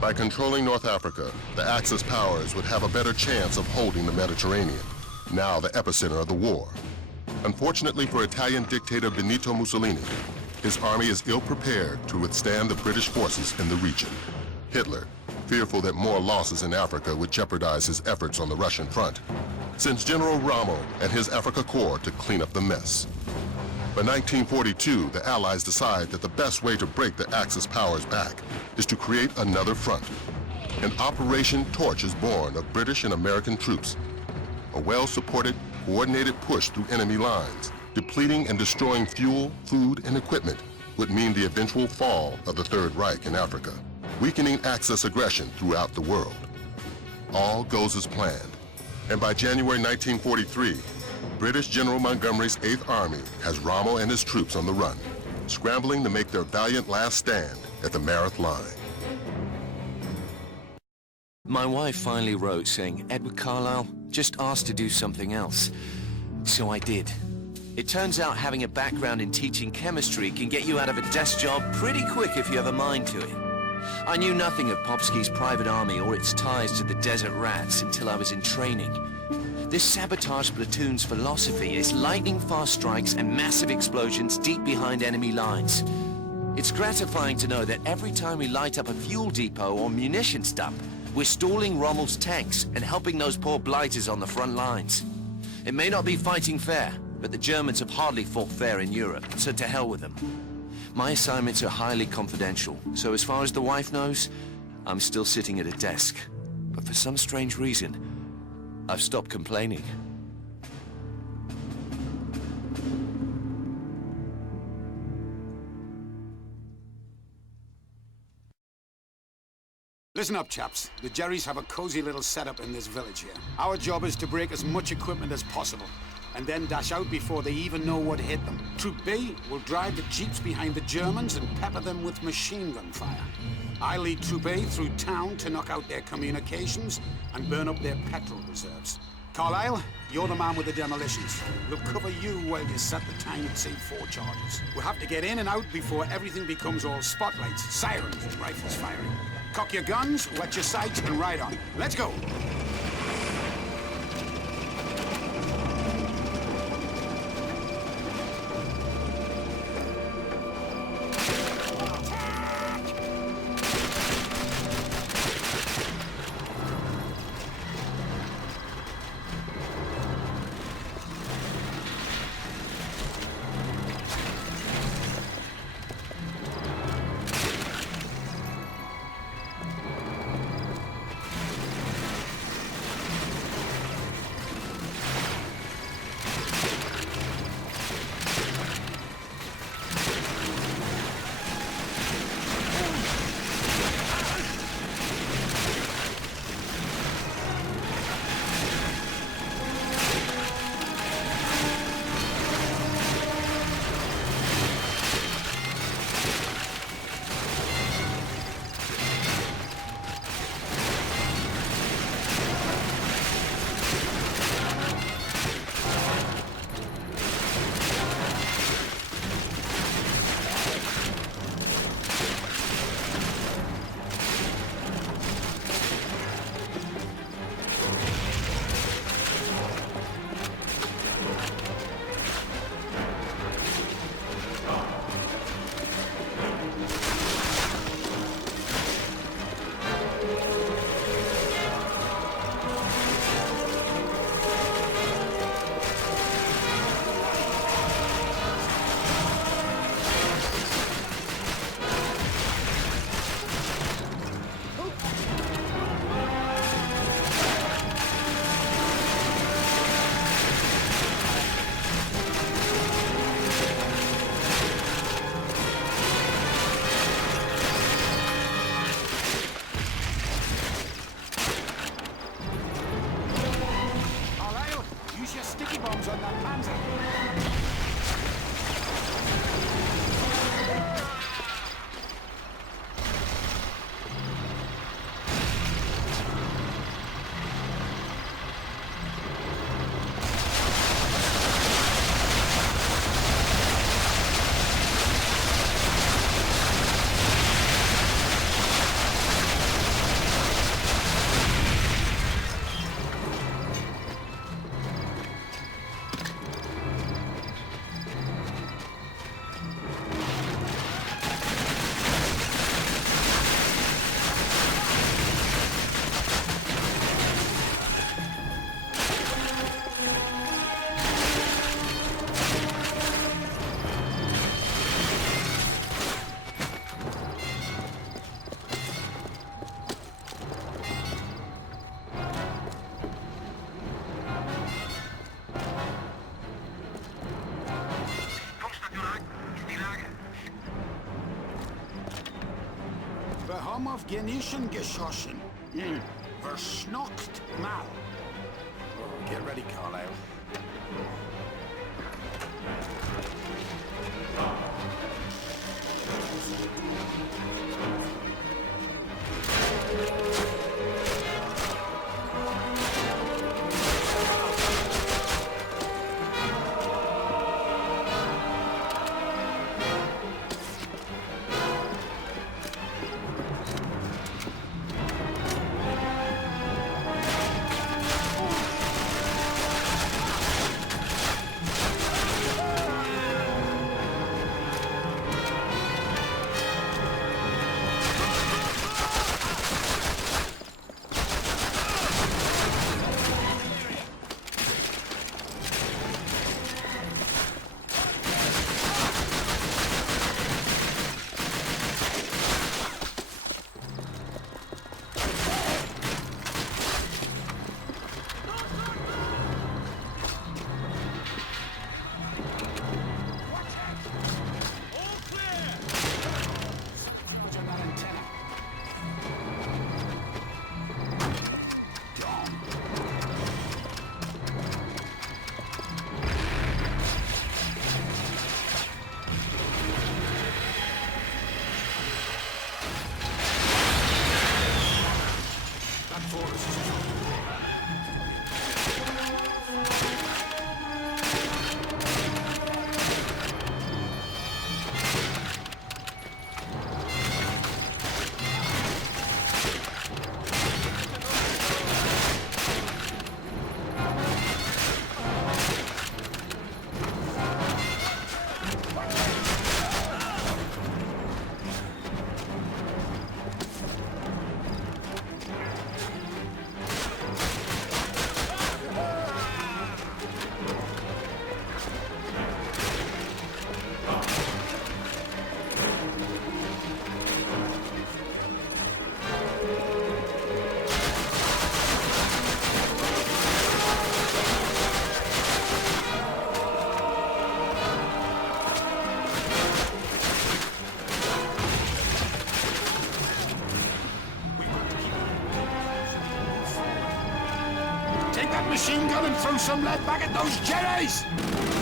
By controlling North Africa, the Axis powers would have a better chance of holding the Mediterranean, now the epicenter of the war. Unfortunately for Italian dictator Benito Mussolini, his army is ill-prepared to withstand the British forces in the region. Hitler, fearful that more losses in Africa would jeopardize his efforts on the Russian front, sends General Rommel and his Africa Corps to clean up the mess. By 1942, the Allies decide that the best way to break the Axis powers back is to create another front. An Operation Torch is born of British and American troops. A well-supported, coordinated push through enemy lines, depleting and destroying fuel, food, and equipment would mean the eventual fall of the Third Reich in Africa, weakening Axis aggression throughout the world. All goes as planned, and by January 1943, British General Montgomery's 8th Army has Rommel and his troops on the run, scrambling to make their valiant last stand at the Mareth Line. My wife finally wrote saying, "Edward Carlisle, just asked to do something else." So I did. It turns out having a background in teaching chemistry can get you out of a desk job pretty quick if you have a mind to it. I knew nothing of Popsky's private army or its ties to the Desert Rats until I was in training. This sabotage platoon's philosophy is lightning-fast strikes and massive explosions deep behind enemy lines. It's gratifying to know that every time we light up a fuel depot or munitions dump, we're stalling Rommel's tanks and helping those poor blighters on the front lines. It may not be fighting fair, but the Germans have hardly fought fair in Europe, so to hell with them. My assignments are highly confidential, so as far as the wife knows, I'm still sitting at a desk. But for some strange reason, I've stopped complaining. Listen up, chaps. The Jerrys have a cozy little setup in this village here. Our job is to break as much equipment as possible, and then dash out before they even know what hit them. Troop B will drive the jeeps behind the Germans and pepper them with machine gun fire. I lead Troop A through town to knock out their communications and burn up their petrol reserves. Carlisle, you're the man with the demolitions. We'll cover you while you set the time and save 4 charges. We'll have to get in and out before everything becomes all spotlights, sirens, and rifles firing. Cock your guns, wet your sights, and ride on. Let's go! auf Genischen geschossen. Verschnockt mal. Oh, get ready, Carlisle. Take that machine gun and throw some lead back at those Jerrys!